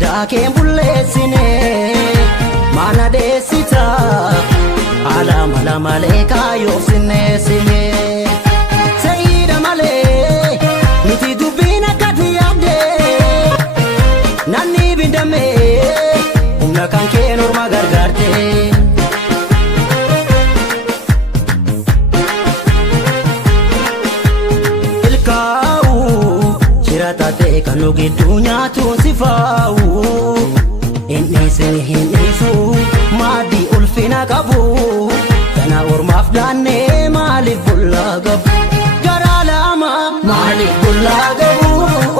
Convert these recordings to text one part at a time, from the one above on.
Daakeen bulleessine mana deessita ala mala malee kaayofsine sine sayida malee miti dubbiin akkati yaadde nanni bindame humna kan kee norma gargaarte ilkaa'u shiratate kanu gidduu nyaatuun sifaa'u Hinnisu maadi ulfina qabu kana ormaaf daannee maaliif bullaa qabu garaa lama maaliif bullaa qabu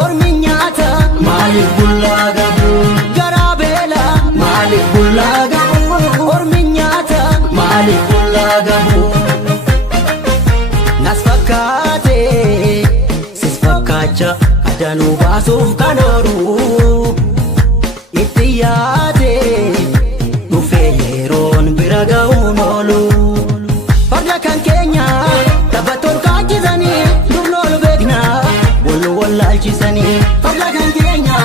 ormi nyaata maaliif bullaa qabu garaa beela maaliif bullaa qabu ormi nyaata maaliif bullaa qabu nas fakkaate sis fakkaacha adanuu baasuuf kan oolu Yaade dhufee yeroon bira ga'uun oolu farda kan keenya taphattoon kaachisanii durna ol beekna wal wallaalchisanii farda kan keenya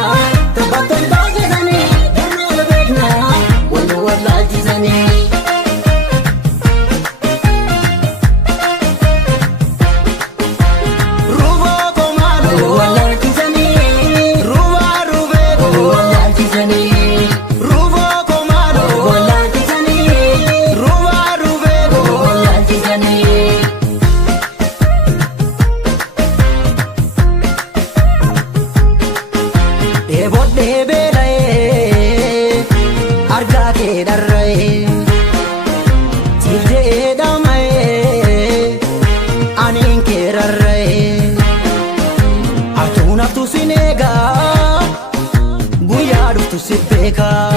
taphattoon kaachisanii durna ol beekna wal wallaalchisanii. Boodee beela'ee argaa kee dharra'ee siifjee dhama'ee aniin kee rarra'ee atuun haftu sin eegaa guyyaa dhuftu si beekaa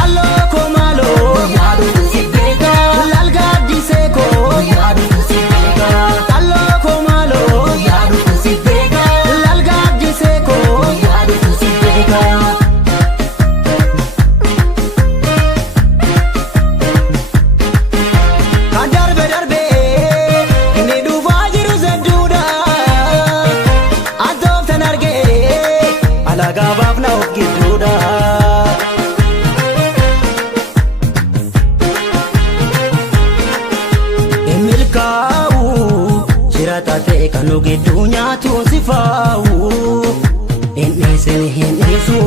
kalloo koo maaloo guyyaa dhuftu si beekaa lalgaaddisee koo guyyaa dhuftu si beekaa kalloo koo maaloo guyyaa dhuftu si beekaa lalgaaddisee koo. Gabaaf na of gidduudha milkaa'u shiratate kanu gidduu nyaatuun sifaa'u hin dhiisu